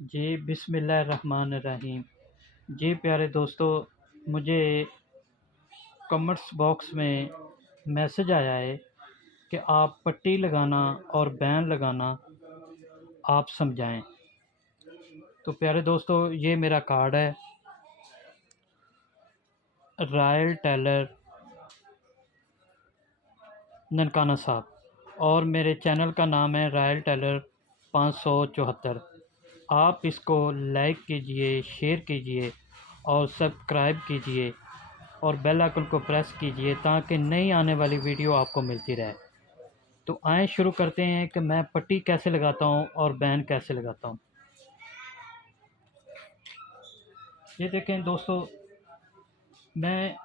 जी, बिस्मिल्लाहिर्रहमानिर्रहीम। जी प्यारे दोस्तों, मुझे कमेंट्स बॉक्स में मैसेज आया है कि आप पट्टी लगाना और बैन लगाना आप समझाएं। तो प्यारे दोस्तों, ये मेरा कार्ड है, रॉयल टेलर ननकाना साहब, और मेरे चैनल का नाम है रॉयल टेलर 574। आप इसको लाइक कीजिए, शेयर कीजिए और सब्सक्राइब कीजिए और बेल आइकन को प्रेस कीजिए ताकि नई आने वाली वीडियो आपको मिलती रहे। तो आए शुरू करते हैं कि मैं पट्टी कैसे लगाता हूँ और बैन कैसे लगाता हूँ। ये देखें दोस्तों, मैं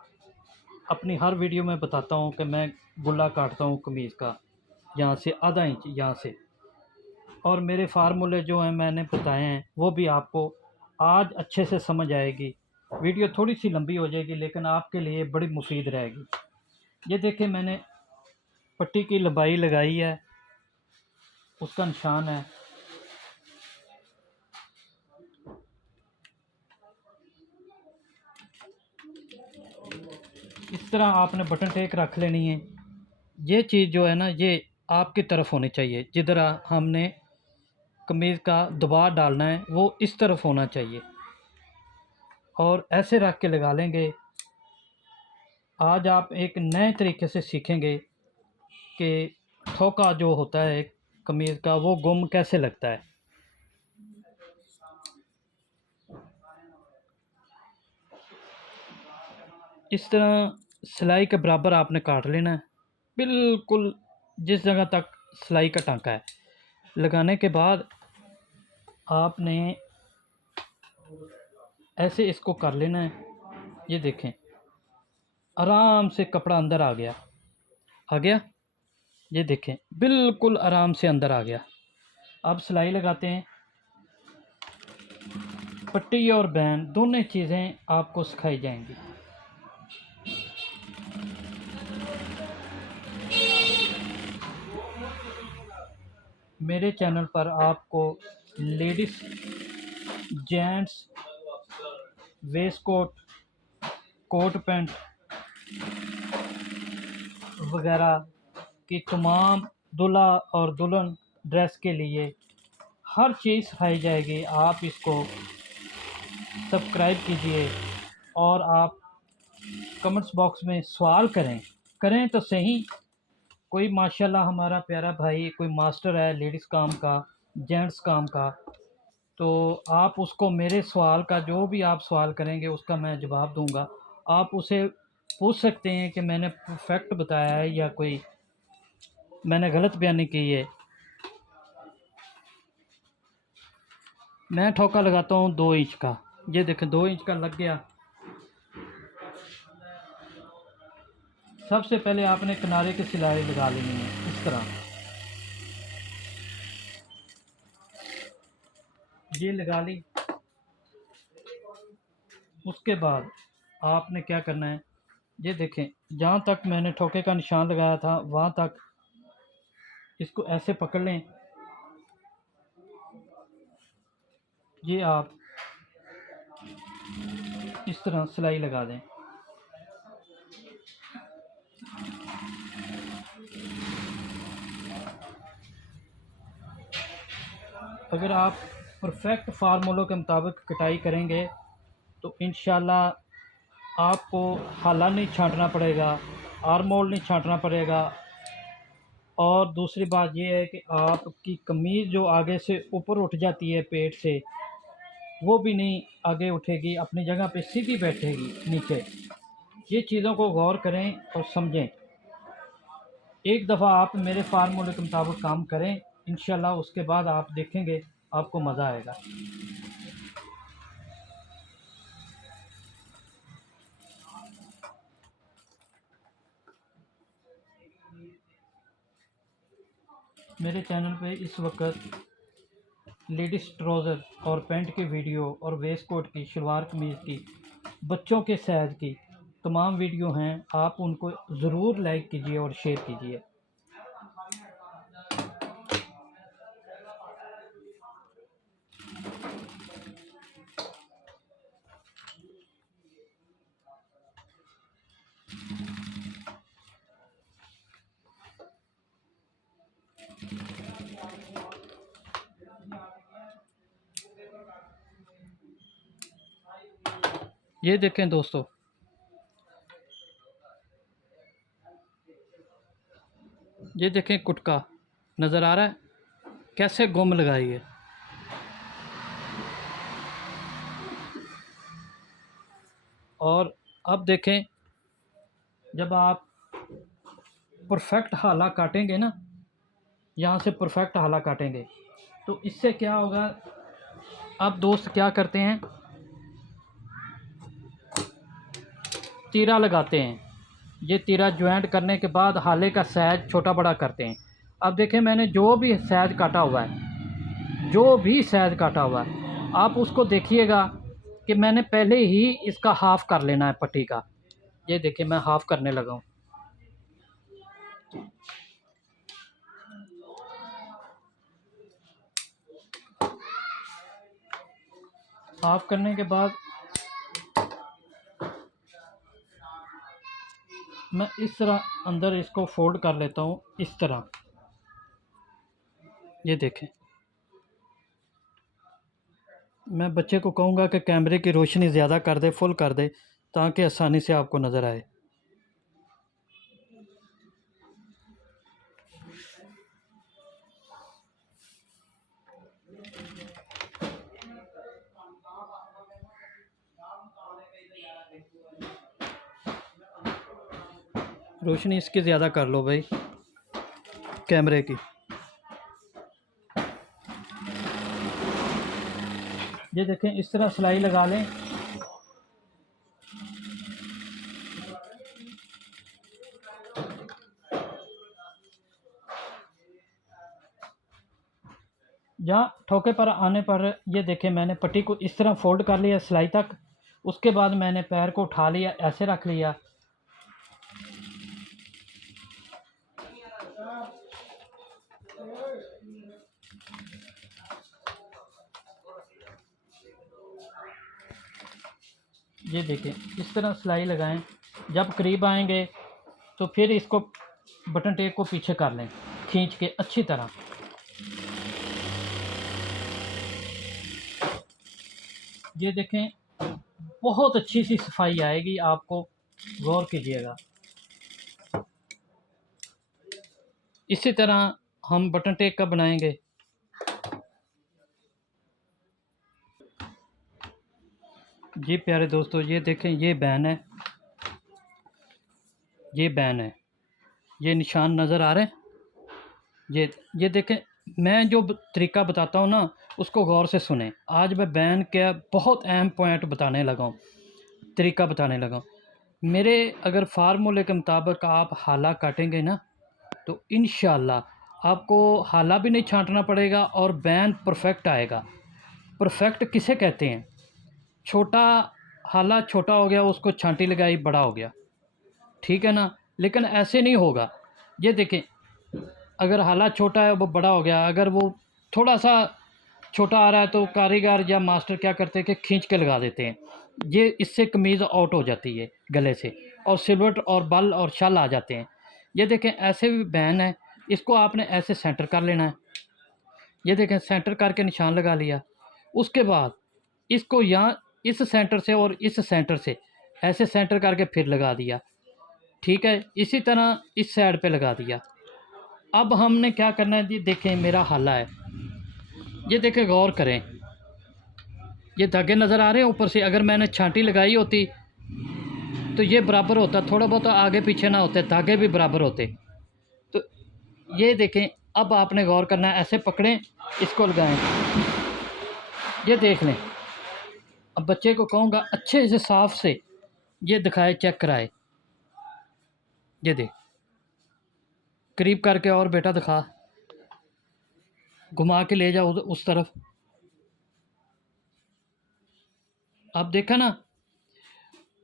अपनी हर वीडियो में बताता हूँ कि मैं गुल्ला काटता हूँ कमीज़ का, यहाँ से आधा इंच यहाँ से, और मेरे फार्मूले जो हैं मैंने बताए हैं वो भी आपको आज अच्छे से समझ आएगी। वीडियो थोड़ी सी लंबी हो जाएगी लेकिन आपके लिए बड़ी मुफीद रहेगी। ये देखें, मैंने पट्टी की लंबाई लगाई है, उसका निशान है। इस तरह आपने बटन टेक रख लेनी है। ये चीज़ जो है ना, ये आपकी तरफ होनी चाहिए, जिधर हमने कमीज़ का दबाव डालना है वो इस तरफ होना चाहिए, और ऐसे रख के लगा लेंगे। आज आप एक नए तरीके से सीखेंगे कि ठोका जो होता है कमीज़ का वो गुम कैसे लगता है। इस तरह सिलाई के बराबर आपने काट लेना है, बिल्कुल जिस जगह तक सिलाई का टांका है। लगाने के बाद आपने ऐसे इसको कर लेना है। ये देखें, आराम से कपड़ा अंदर आ गया, आ गया। ये देखें, बिल्कुल आराम से अंदर आ गया। अब सिलाई लगाते हैं। पट्टी और बैन दोनों चीज़ें आपको सिखाई जाएंगी। मेरे चैनल पर आपको ladies, gents, waistcoat, coat pant वगैरह की तमाम दूल्हा और दुल्हन ड्रेस के लिए हर चीज़ सिखाई जाएगी। आप इसको सब्सक्राइब कीजिए और आप कमेंट्स बॉक्स में सवाल करें, करें तो सही। कोई माशाल्लाह हमारा प्यारा भाई कोई मास्टर है लेडीज़ काम का, जेंट्स काम का, तो आप उसको मेरे सवाल का जो भी आप सवाल करेंगे उसका मैं जवाब दूंगा। आप उसे पूछ सकते हैं कि मैंने परफेक्ट बताया है या कोई मैंने गलत बयानी की है। मैं ठोका लगाता हूँ 2 इंच का। ये देखें, 2 इंच का लग गया। सबसे पहले आपने किनारे की सिलाई लगा लेनी है इस तरह। ये लगा ली। उसके बाद आपने क्या करना है, ये देखें, जहाँ तक मैंने ठोके का निशान लगाया था वहाँ तक इसको ऐसे पकड़ लें। ये आप इस तरह सिलाई लगा दें। अगर आप परफेक्ट फार्मूलों के मुताबिक कटाई करेंगे तो इंशाल्लाह आपको हाला नहीं छांटना पड़ेगा, आर्म होल नहीं छांटना पड़ेगा। और दूसरी बात ये है कि आपकी कमीज़ जो आगे से ऊपर उठ जाती है पेट से, वो भी नहीं आगे उठेगी, अपनी जगह पे सीधी बैठेगी नीचे। ये चीज़ों को गौर करें और समझें। एक दफ़ा आप मेरे फार्मूले के मुताबिक काम करें, इंशाल्लाह उसके बाद आप देखेंगे आपको मज़ा आएगा। मेरे चैनल पे इस वक्त लेडीज़ ट्राउज़र और पैंट की वीडियो और वेस्ट कोट की, शलवार कमीज़ की, बच्चों के साइज़ की तमाम वीडियो हैं। आप उनको ज़रूर लाइक कीजिए और शेयर कीजिए। ये देखें दोस्तों, ये देखें कुटका नज़र आ रहा है कैसे गुम लगाई है। और अब देखें, जब आप परफेक्ट हाला काटेंगे ना, यहाँ से परफेक्ट हाला काटेंगे तो इससे क्या होगा। अब दोस्त क्या करते हैं, तीरा लगाते हैं। ये तीरा ज्वाइंट करने के बाद हाले का साइज छोटा बड़ा करते हैं। अब देखें, मैंने जो भी साइज काटा हुआ है, जो भी साइज काटा हुआ है, आप उसको देखिएगा कि मैंने पहले ही इसका हाफ़ कर लेना है पट्टी का। ये देखिए मैं हाफ़ करने लगा हूँ। हाफ़ करने के बाद मैं इस तरह अंदर इसको फोल्ड कर लेता हूँ, इस तरह। ये देखें, मैं बच्चे को कहूँगा कि कैमरे की रोशनी ज़्यादा कर दे, फुल कर दे, ताकि आसानी से आपको नज़र आए। रोशनी इसकी ज़्यादा कर लो भाई, कैमरे की। ये देखें, इस तरह सिलाई लगा लें। जहाँ ठोके पर आने पर ये देखें, मैंने पट्टी को इस तरह फोल्ड कर लिया सिलाई तक। उसके बाद मैंने पैर को उठा लिया, ऐसे रख लिया। ये देखें, इस तरह सिलाई लगाएं। जब करीब आएंगे तो फिर इसको बटन टेप को पीछे कर लें, खींच के अच्छी तरह। ये देखें, बहुत अच्छी सी सफाई आएगी आपको, गौर कीजिएगा। इसी तरह हम बटन टेप का बनाएंगे। जी प्यारे दोस्तों, ये देखें, ये बैन है, ये बैन है, ये निशान नज़र आ रहे हैं। ये देखें, मैं जो तरीका बताता हूँ ना, उसको गौर से सुने। आज मैं बैन के बहुत अहम पॉइंट बताने लगा हूँ, तरीका बताने लगा हूँ। मेरे अगर फार्मूले के मुताबिक आप हाला काटेंगे ना, तो इंशाल्लाह आपको हाला भी नहीं छांटना पड़ेगा और बैन परफेक्ट आएगा। परफेक्ट किसे कहते हैं? छोटा हाला छोटा हो गया, उसको छांटी लगाई, बड़ा हो गया, ठीक है ना। लेकिन ऐसे नहीं होगा। ये देखें, अगर हाला छोटा है वो बड़ा हो गया, अगर वो थोड़ा सा छोटा आ रहा है तो कारीगर या मास्टर क्या करते हैं कि खींच के लगा देते हैं। ये इससे कमीज़ आउट हो जाती है गले से, और सिलवट और बल और शल आ जाते हैं। ये देखें, ऐसे भी बैन है, इसको आपने ऐसे सेंटर कर लेना है। ये देखें, सेंटर करके निशान लगा लिया। उसके बाद इसको यहाँ इस सेंटर से और इस सेंटर से ऐसे सेंटर करके फिर लगा दिया, ठीक है। इसी तरह इस साइड पे लगा दिया। अब हमने क्या करना है जी, देखें मेरा हाला है, ये देखें, गौर करें, ये धागे नज़र आ रहे हैं ऊपर से। अगर मैंने छांटी लगाई होती तो ये बराबर होता, थोड़ा बहुत आगे पीछे ना होते, धागे भी बराबर होते। तो ये देखें, अब आपने गौर करना है, ऐसे पकड़ें, इसको लगाएं, ये देख लें। अब बच्चे को कहूँगा अच्छे से साफ से ये दिखाए, चेक कराए। ये देख, करीब करके और बेटा दिखा, घुमा के ले जाओ उस तरफ। अब देखा ना,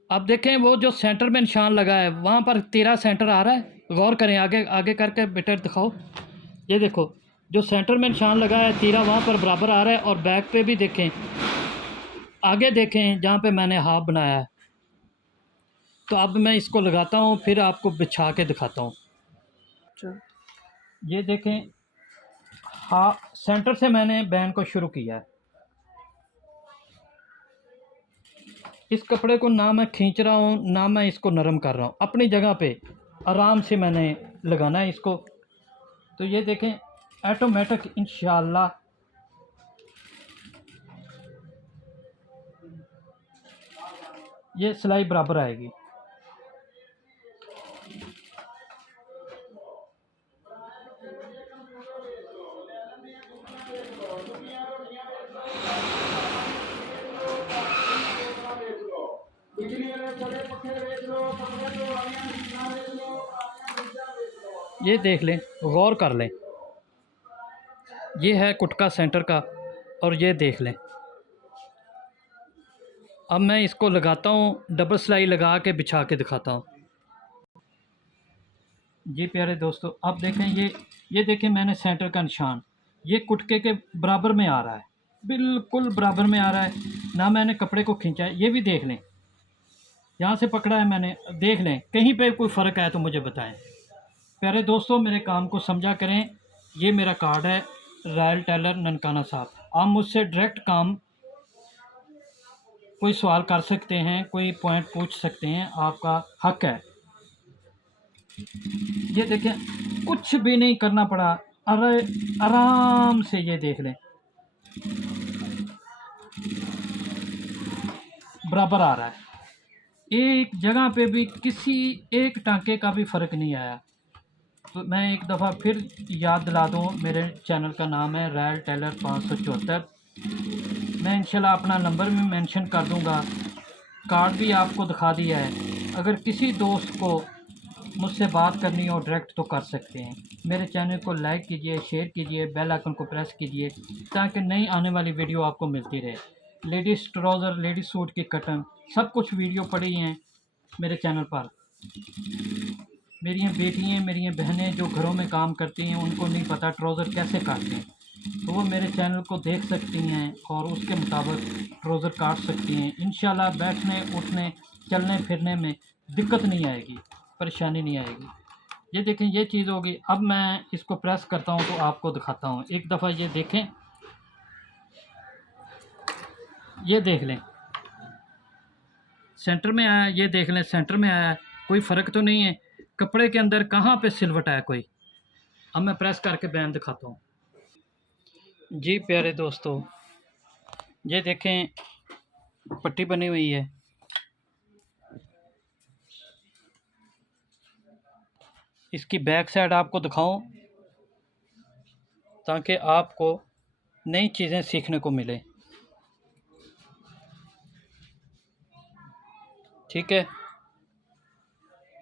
अब देखें वो जो सेंटर में निशान लगा है वहाँ पर 13 सेंटर आ रहा है। गौर करें, आगे आगे करके बेटा दिखाओ। ये देखो, जो सेंटर में निशान लगा है 13 वहाँ पर बराबर आ रहा है। और बैक पे भी देखें, आगे देखें जहाँ पे मैंने हाफ बनाया है। तो अब मैं इसको लगाता हूँ, फिर आपको बिछा के दिखाता हूँ। ये देखें, हाँ, सेंटर से मैंने बैन को शुरू किया है। इस कपड़े को ना मैं खींच रहा हूँ ना मैं इसको नरम कर रहा हूँ, अपनी जगह पे आराम से मैंने लगाना है इसको। तो ये देखें ऑटोमेटिक इंशाल्लाह ये सिलाई बराबर आएगी। ये देख लें, गौर कर लें, ये है कुटका सेंटर का और ये देख लें। अब मैं इसको लगाता हूँ, डबल सिलाई लगा के बिछा के दिखाता हूँ। जी प्यारे दोस्तों, अब देखें ये देखें मैंने सेंटर का निशान ये कुटके के बराबर में आ रहा है, बिल्कुल बराबर में आ रहा है, ना मैंने कपड़े को खींचा है। ये भी देख लें, यहाँ से पकड़ा है मैंने, देख लें कहीं पे कोई फ़र्क है तो मुझे बताएं। प्यारे दोस्तों मेरे काम को समझा करें। ये मेरा कार्ड है रॉयल टेलर ननकाना साहब। आप मुझसे डायरेक्ट काम कोई सवाल कर सकते हैं, कोई पॉइंट पूछ सकते हैं, आपका हक है। ये देखें कुछ भी नहीं करना पड़ा, अरे आराम से ये देख लें बराबर आ रहा है, एक जगह पे भी किसी एक टांके का भी फ़र्क नहीं आया। तो मैं एक दफ़ा फिर याद दिला दूँ, मेरे चैनल का नाम है रॉयल टेलर 574। मैं इंशाल्लाह अपना नंबर भी मेंशन कर दूँगा, कार्ड भी आपको दिखा दिया है। अगर किसी दोस्त को मुझसे बात करनी हो डायरेक्ट तो कर सकते हैं। मेरे चैनल को लाइक कीजिए, शेयर कीजिए, बेल आइकन को प्रेस कीजिए ताकि नई आने वाली वीडियो आपको मिलती रहे। लेडीज़ ट्राउज़र, लेडीज़ सूट की कटन, सब कुछ वीडियो पड़ी हैं मेरे चैनल पर। मेरी बेटियाँ, मेरी बहनें जो घरों में काम करती हैं उनको नहीं पता ट्राउज़र कैसे काटते हैं, तो वो मेरे चैनल को देख सकती हैं और उसके मुताबिक ट्राउज़र काट सकती हैं। इंशाल्लाह बैठने उठने चलने फिरने में दिक्कत नहीं आएगी, परेशानी नहीं आएगी। ये देखें ये चीज़ होगी। अब मैं इसको प्रेस करता हूँ तो आपको दिखाता हूँ। एक दफ़ा ये देखें, ये देख लें सेंटर में आया, ये देख लें सेंटर में आया, कोई फ़र्क तो नहीं है। कपड़े के अंदर कहाँ पे सिलवट है कोई। अब मैं प्रेस करके बैन दिखाता हूँ। जी प्यारे दोस्तों, ये देखें पट्टी बनी हुई है, इसकी बैक साइड आपको दिखाऊं ताकि आपको नई चीज़ें सीखने को मिले। ठीक है,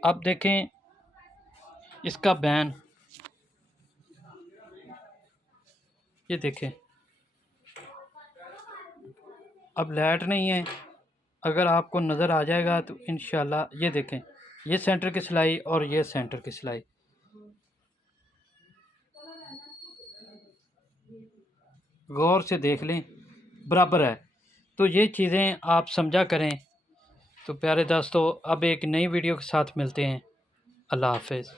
अब देखें इसका बैन, ये देखें अब लाइट नहीं है, अगर आपको नज़र आ जाएगा तो इंशाल्लाह ये देखें ये सेंटर की सिलाई और ये सेंटर की सिलाई गौर से देख लें बराबर है। तो ये चीज़ें आप समझा करें। तो प्यारे दोस्तों अब एक नई वीडियो के साथ मिलते हैं। अल्लाह हाफ़िज़।